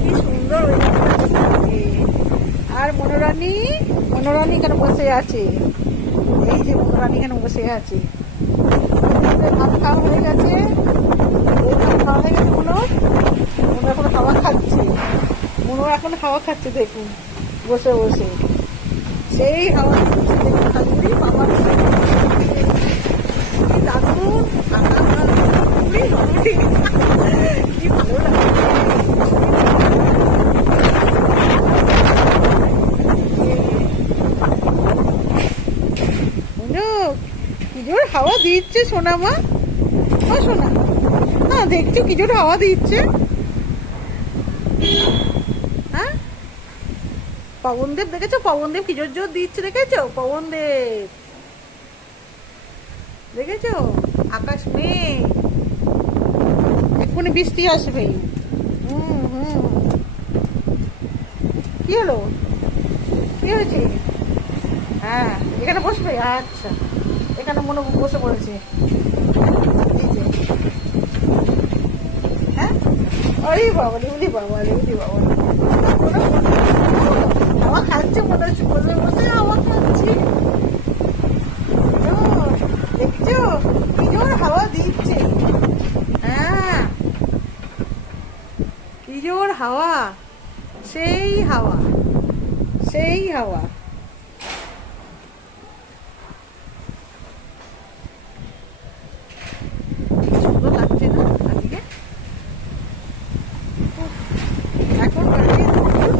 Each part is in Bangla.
কি সুন্দর আর মনোরানী? মনোরানী এখানে বসে আছে? এই যে মনোরানী এখানে বসে আছে? ভাত খাওয়া হয়ে গেছে। ভাত খাওয়া হয়ে গেছে, মনো। মনো এখন খাওয়া খাচ্ছে। মনো এখন খাওয়া খাচ্ছে, দেখুন। বসে বসে। সেই হাওয়া দিচ্ছে, দেখুন খালি বাবার কি দারুণ আহা, উড়ি, উড়ি। কি ভালো লাগে মনো, কি জোর হাওয়া দিচ্ছে সোনা মা। ও সোনা। না, দেখছ কি জোর হাওয়া দিচ্ছে? হ্যাঁ? পবনদেব দেখেছ? পবনদেব কি জোর দিচ্ছে দেখেছ? পবনদেব দেখেছ? আকাশ মেঘ। এক্ষুনি বৃষ্টি আসবে। হুম হুম। কি হলো? কি হয়েছে? হ্যাঁ এখানে বসবে? আচ্ছা। এখানে মনে বসে পড়েছে? হ্যাঁ? আরে বাবা উলি বাবা উলি বাবা। হাওয়া খাচ্ছে মনে হচ্ছে, বসে বসে হাওয়া খাচ্ছি দেখছ? কি জোর হাওয়া দিচ্ছে। হ্যাঁ। কি হাওয়া। সেই হাওয়া সেই হাওয়া সুন্দর লাগছে না আজকে উফ, এখন বাজে দুপুর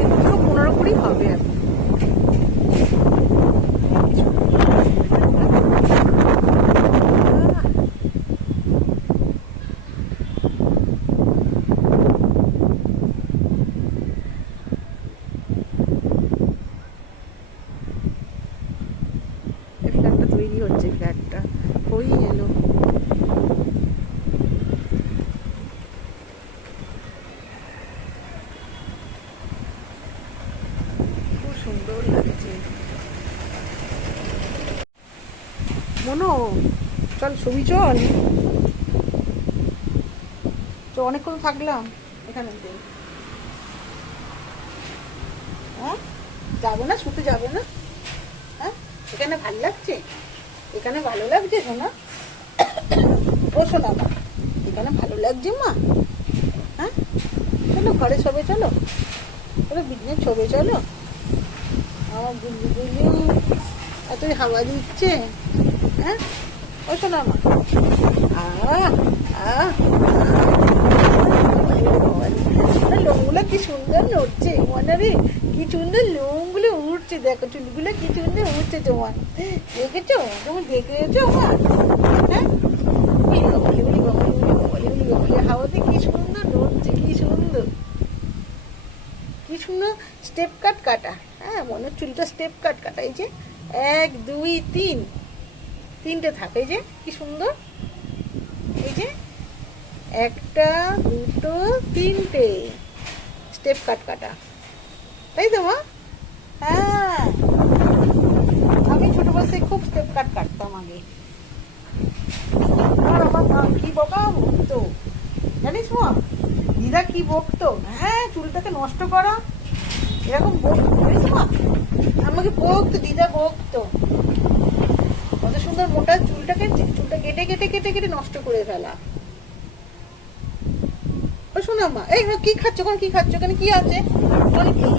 দুটো পনেরো কুড়ি হবে এখন আহ, এই ফ্ল্যাটটা তৈরি হচ্ছে ফ্ল্যাটটা হয়েই এলো খুব সুন্দর লাগছে মনো, চল ছবি চল। তো অনেকক্ষণ থাকলাম এখানে। হ্যাঁ? যাব না শুতে যাব না। হ্যাঁ? এখানে ভালো লাগছে? এখানে ভালো লাগছে, সোনা? শোনা মা এখানে ভালো লাগছে, মা? হ্যাঁ? চলো, ঘরে ছবে চলো। চলো বিজনেস ছবে চলো। আমার গুল্লু গুল্লু। এত হাওয়া দিচ্ছে হ্যাঁ? ও শোনা মা। লোমগুলো কি সুন্দর নড়ছে, মনে রে কি সুন্দর লোমগুলো উঠছে দেখো চুলগুলো কি সুন্দর উঠছে তোমার। দেখেছ? তুমি দেখেছ আমার হ্যাঁ? হাওয়াতে কি সুন্দর নড়ছে, কি সুন্দর। কি সুন্দর স্টেপ কাট কাটা। মনের চুলটা স্টেপ কাট কাটা, এই যে এক, দুই, তিন। তিনটে থাকে যে কি সুন্দর। এই যে একটা, দুটো, তিনটে। স্টেপ কাট কাটা। তাই তো, মা? হ্যাঁ। আমি ছোট বয়সে খুব স্টেপ কাট কাটতাম আগে। আর আমার মা কি বকা বকতো? জানিস মা? দিদা কি বকতো? হ্যাঁ চুলটাকে নষ্ট করা। এরকম আমাকে বকতো দিদা বকতো কত সুন্দর মোটা চুলটাকে চুলটা কেটে কেটে কেটে কেটে নষ্ট করে ফেলা। ও শোনো মা, এই কি খাচ্ছ? ওখানে কি খাচ্ছ? ওখানে কি আছে?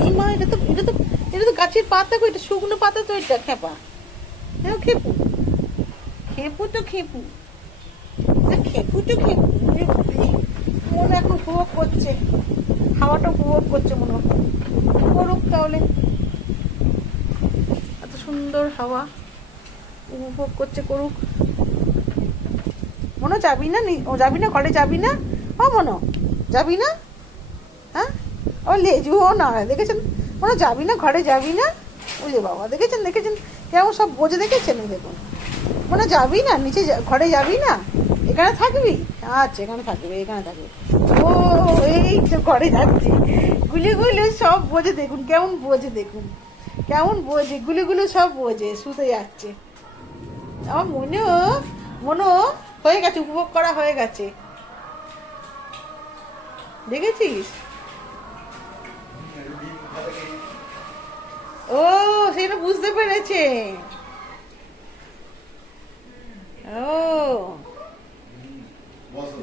এই মা, এটা তো এটা তো এটা তো গাছের পাতা কো এটা শুকনো পাতা তো এটা, খেপা। হ্যাঁ খেপু। খেপু তো খেপু। খেপু তো খেপু। মনে এখন উপভোগ করছে। হাওয়াটা উপভোগ করছে মনে হয়। করুক তাহলে। এত সুন্দর হাওয়া উপভোগ করছে করুক। মনে, যাবি না ও যাবি না? ঘরে যাবি না? ও মনো, যাবি না? হ্যাঁ? ও লেজু লেজুও না, দেখেছেন? মনে, যাবি না? ঘরে যাবি না? ওলে বাবা, দেখেছেন? দেখেছেন? কেমন সব বোঝে, দেখেছেন? দেখুন। মনে, যাবি না? নিচে ঘরে যাবি না? এখানে থাকবি? আচ্ছা এখানে থাকবি এখানে থাকবি। ও, এই তো ঘরে যাচ্ছি। গুলি গুলি সব বোঝে দেখুন, কেমন বোঝে দেখুন। কেমন বোঝে, গুলি গুলি সব বোঝে, শুতে যাচ্ছে। আমার মনে মনে হয়ে গেছে, উপভোগ করা হয়ে গেছে। দেখেছিস? ও, সেটা বুঝতে পেরেছে। ও।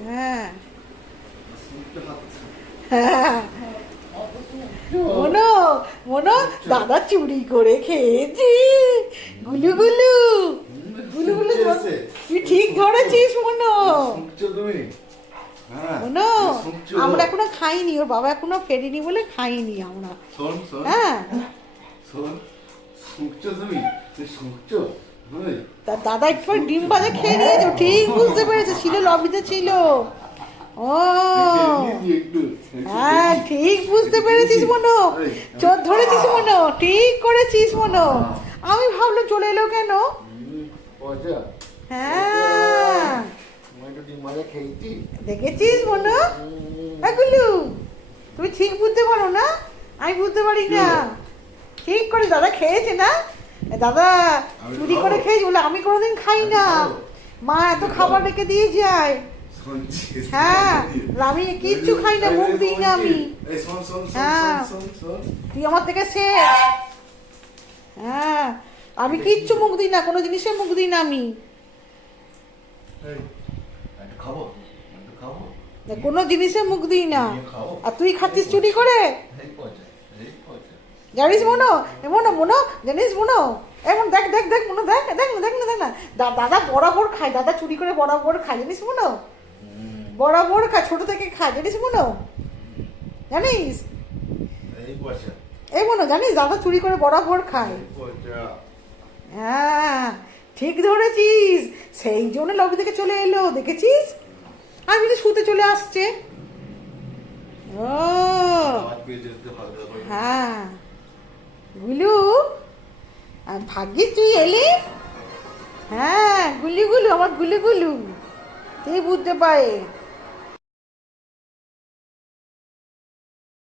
হ্যাঁ। হ্যাঁ মনো মনো দাদা চুরি করে খেয়েছি। গুলু গুলু। গুলু গুলু তুই ঠিক ধরেছিস মনো। হ্যাঁ মনো আমরা এখনও খাইনি ওর বাবা এখনও ফেরেনি বলে খাইনি আমরা। হ্যাঁ। তা দাদা একটু ডিম ভাজা খেয়ে নিয়েছে ঠিক বুঝতে ছিল, লবিতে ছিল। ও। হ্যাঁ ঠিক বুঝতে পেরেছিস মনো। চোর ধরেছিস মনো। ঠিক করেছিস মনো। আমি ভাবলাম চলে এলো কেন? হ্যাঁ। দেখেছিস মনো? এগুলো তুমি ঠিক বুঝতে পারো না? আমি বুঝতে পারি না। ঠিক করে দাদা খেয়েছে না? দাদা, চুরি করে খেয়েছি বলে আমি কোনোদিন খাই না। মা এত খাবার রেখে দিয়ে যায়? হ্যাঁ, আমি কিচ্ছু খাই না, মুখ দিই না আমি। হ্যাঁ। তুই আমার থেকে শেষ। হ্যাঁ আমি কিচ্ছু মুখ দিই না কোনো জিনিসে মুখ দিই না আমি। কোনো জিনিসে মুখ দিই না। আর তুই খাচ্ছিস চুরি করে? জানিস মনো এ মনো মনো জানিস মনো? এমন দেখ দেখ দেখ মনো দেখ দেখ না দেখ না দেখ না দাদা বরাবর খায় দাদা চুরি করে বরাবর খায় জানিস মনো? বরাবর খায় ছোট থেকে খায় জানিস মনো? জানিস? এই মনো জানিস দাদা চুরি করে বরাবর খায়। হ্যাঁ ঠিক ধরেছিস। সেই জন্য লবি থেকে চলে এলো দেখেছিস? আমি কিন্তু শুতে চলে আসছে। ও। হ্যাঁ। গুলু আর ভাগ্যিস তুই এলি। হ্যাঁ গুলি গুলু আমার গুলি গুলু। তুই বুঝতে পারে